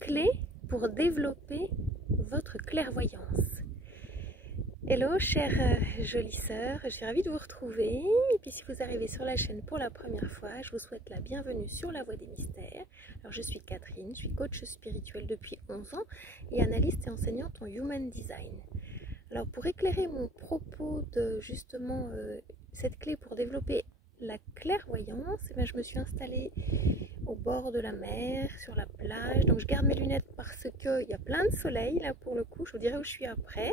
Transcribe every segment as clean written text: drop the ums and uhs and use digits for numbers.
clé pour développer votre clairvoyance. Hello chère jolie sœur, je suis ravie de vous retrouver. Et puis si vous arrivez sur la chaîne pour la première fois, je vous souhaite la bienvenue sur la voie des mystères. Alors je suis Catherine, je suis coach spirituel depuis 11 ans et analyste et enseignante en Human Design. Alors pour éclairer mon propos de justement cette clé pour développer la clairvoyance, je me suis installée au bord de la mer, sur la plage. Donc je garde mes lunettes parce qu'il y a plein de soleil là pour le coup, je vous dirai où je suis après.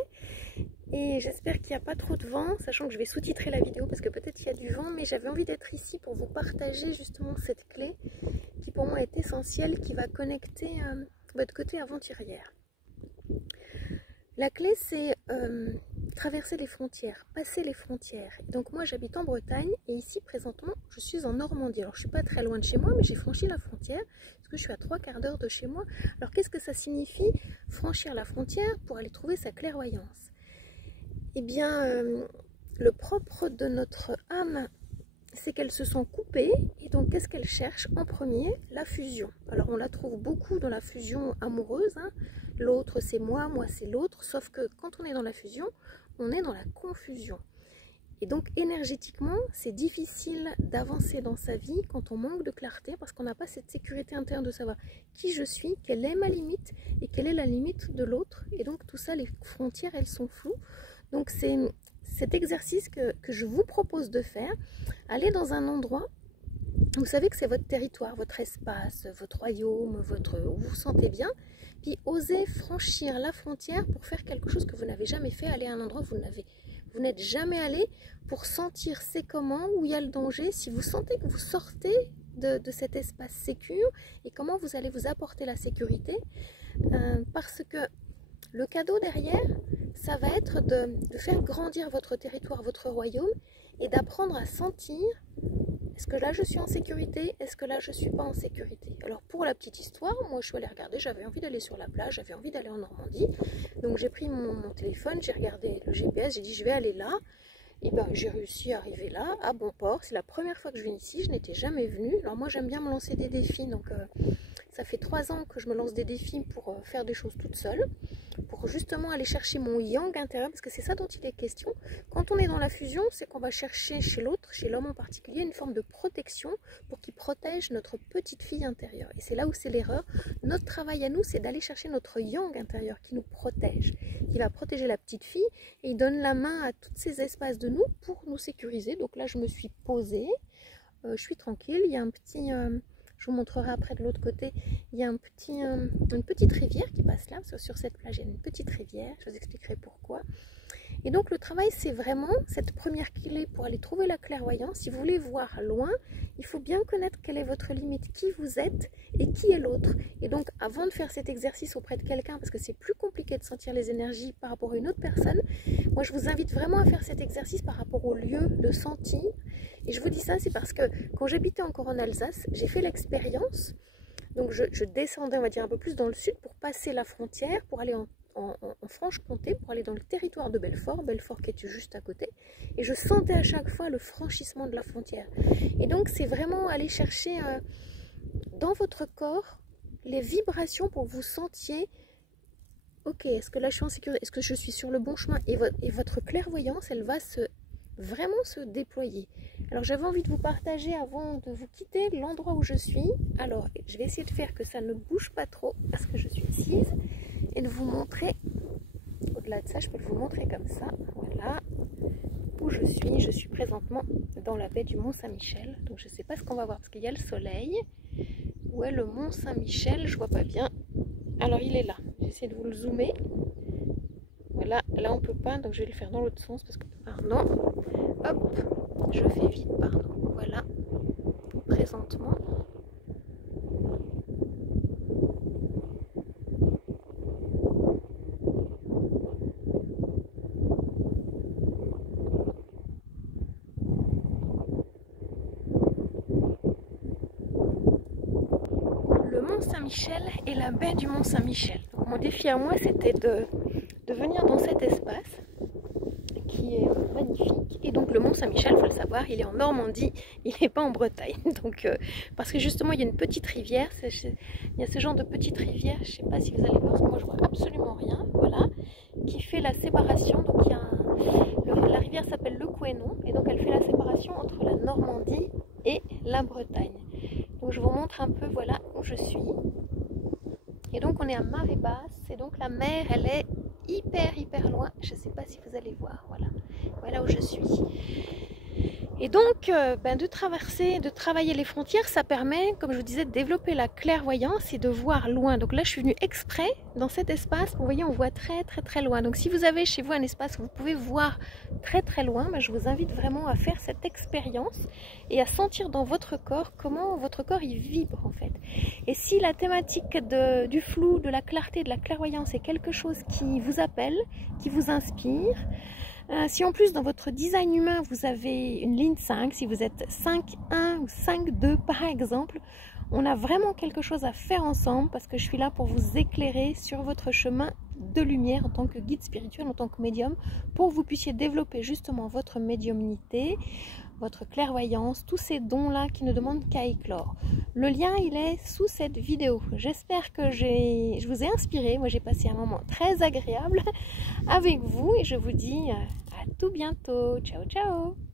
Et j'espère qu'il n'y a pas trop de vent, sachant que je vais sous-titrer la vidéo parce que peut-être il y a du vent, mais j'avais envie d'être ici pour vous partager justement cette clé qui pour moi est essentielle, qui va connecter votre côté aventurière. La clé c'est traverser les frontières, passer les frontières. Donc moi j'habite en Bretagne et ici présentement je suis en Normandie. Alors je suis pas très loin de chez moi mais j'ai franchi la frontière parce que je suis à 3/4 d'heure de chez moi. Alors qu'est-ce que ça signifie franchir la frontière pour aller trouver sa clairvoyance? Eh bien le propre de notre âme c'est qu'elles se sont coupées et donc qu'est-ce qu'elles cherchent en premier? La fusion. Alors on la trouve beaucoup dans la fusion amoureuse, hein. L'autre c'est moi c'est l'autre, sauf que quand on est dans la fusion, on est dans la confusion. Et donc énergétiquement, c'est difficile d'avancer dans sa vie quand on manque de clarté parce qu'on n'a pas cette sécurité interne de savoir qui je suis, quelle est ma limite et quelle est la limite de l'autre. Et donc tout ça, les frontières, elles sont floues. Donc c'est cet exercice que je vous propose de faire. Allez dans un endroit, vous savez que c'est votre territoire, votre espace, votre royaume, où vous vous sentez bien. Puis osez franchir la frontière pour faire quelque chose que vous n'avez jamais fait. Aller à un endroit où vous n'êtes jamais allé pour sentir c'est comment, où il y a le danger. Si vous sentez que vous sortez de cet espace sécure et comment vous allez vous apporter la sécurité. Parce que le cadeau derrière, ça va être de faire grandir votre territoire, votre royaume et d'apprendre à sentir. Est-ce que là je suis en sécurité? Est-ce que là je suis pas en sécurité? Alors pour la petite histoire, moi je suis allée regarder, j'avais envie d'aller sur la plage, j'avais envie d'aller en Normandie. Donc j'ai pris mon téléphone, j'ai regardé le GPS, j'ai dit je vais aller là. Et ben j'ai réussi à arriver là, à bon port. C'est la première fois que je viens ici, je n'étais jamais venue. Alors moi j'aime bien me lancer des défis, donc ça fait 3 ans que je me lance des défis pour faire des choses toute seule. Pour justement aller chercher mon yang intérieur, parce que c'est ça dont il est question. Quand on est dans la fusion, c'est qu'on va chercher chez l'autre, chez l'homme en particulier, une forme de protection pour qu'il protège notre petite fille intérieure. Et c'est là où c'est l'erreur. Notre travail à nous, c'est d'aller chercher notre yang intérieur qui nous protège, qui va protéger la petite fille, et il donne la main à tous ces espaces de nous pour nous sécuriser. Donc là, je me suis posée, je suis tranquille, il y a un petit... je vous montrerai après de l'autre côté, il y a une petite rivière qui passe là, sur cette plage il y a une petite rivière, je vous expliquerai pourquoi. Et donc le travail c'est vraiment cette première clé pour aller trouver la clairvoyance. Si vous voulez voir loin, il faut bien connaître quelle est votre limite, qui vous êtes et qui est l'autre. Et donc avant de faire cet exercice auprès de quelqu'un, parce que c'est plus compliqué de sentir les énergies par rapport à une autre personne, moi je vous invite vraiment à faire cet exercice par rapport au lieu de sentir. Et je vous dis ça, c'est parce que quand j'habitais encore en Alsace, j'ai fait l'expérience. Donc je descendais, on va dire, un peu plus dans le sud pour passer la frontière, pour aller en Franche-Comté, pour aller dans le territoire de Belfort, Belfort qui est juste à côté. Et je sentais à chaque fois le franchissement de la frontière. Et donc c'est vraiment aller chercher dans votre corps les vibrations pour que vous sentiez, ok, est-ce que là je suis en sécurité, est-ce que je suis sur le bon chemin, et votre clairvoyance, elle va vraiment se déployer. Alors j'avais envie de vous partager avant de vous quitter l'endroit où je suis. Alors je vais essayer de faire que ça ne bouge pas trop parce que je suis assise et de vous montrer, au-delà de ça je peux vous montrer comme ça, voilà où je suis. Je suis présentement dans la baie du Mont Saint-Michel, donc je ne sais pas ce qu'on va voir parce qu'il y a le soleil. Où est le Mont Saint-Michel? Je vois pas bien. Alors il est là, j'essaie de vous le zoomer. Voilà, là on peut pas, donc je vais le faire dans l'autre sens parce que, pardon, hop, je fais vite, pardon, voilà, présentement. Le Mont Saint-Michel et la baie du Mont Saint-Michel. Mon défi à moi c'était de venir dans cet espace qui est magnifique. Et donc le Mont Saint-Michel, il faut le savoir, il est en Normandie, il n'est pas en Bretagne. Donc, parce que justement il y a une petite rivière, il y a ce genre de petite rivière, je ne sais pas si vous allez voir, parce que moi je vois absolument rien, voilà, qui fait la séparation. Donc il y a la rivière s'appelle le Couesnon, et donc elle fait la séparation entre la Normandie et la Bretagne. Donc je vous montre un peu, voilà où je suis. Et donc on est à marée basse, et donc la mer elle est hyper loin, je ne sais pas si vous allez voir, voilà où je suis. Et donc de traverser, de travailler les frontières, ça permet, comme je vous disais, de développer la clairvoyance et de voir loin. Donc là je suis venue exprès dans cet espace, vous voyez on voit très loin. Donc si vous avez chez vous un espace où vous pouvez voir très loin, je vous invite vraiment à faire cette expérience et à sentir dans votre corps comment votre corps il vibre en fait. Et si la thématique du flou, de la clarté, de la clairvoyance est quelque chose qui vous appelle, qui vous inspire, si en plus dans votre design humain vous avez une ligne 5, si vous êtes 5-1 ou 5-2 par exemple, on a vraiment quelque chose à faire ensemble parce que je suis là pour vous éclairer sur votre chemin de lumière en tant que guide spirituel, en tant que médium, pour que vous puissiez développer justement votre médiumnité, votre clairvoyance, tous ces dons-là qui ne demandent qu'à éclore. Le lien, il est sous cette vidéo. J'espère que je vous ai inspiré. Moi, j'ai passé un moment très agréable avec vous et je vous dis à tout bientôt. Ciao, ciao!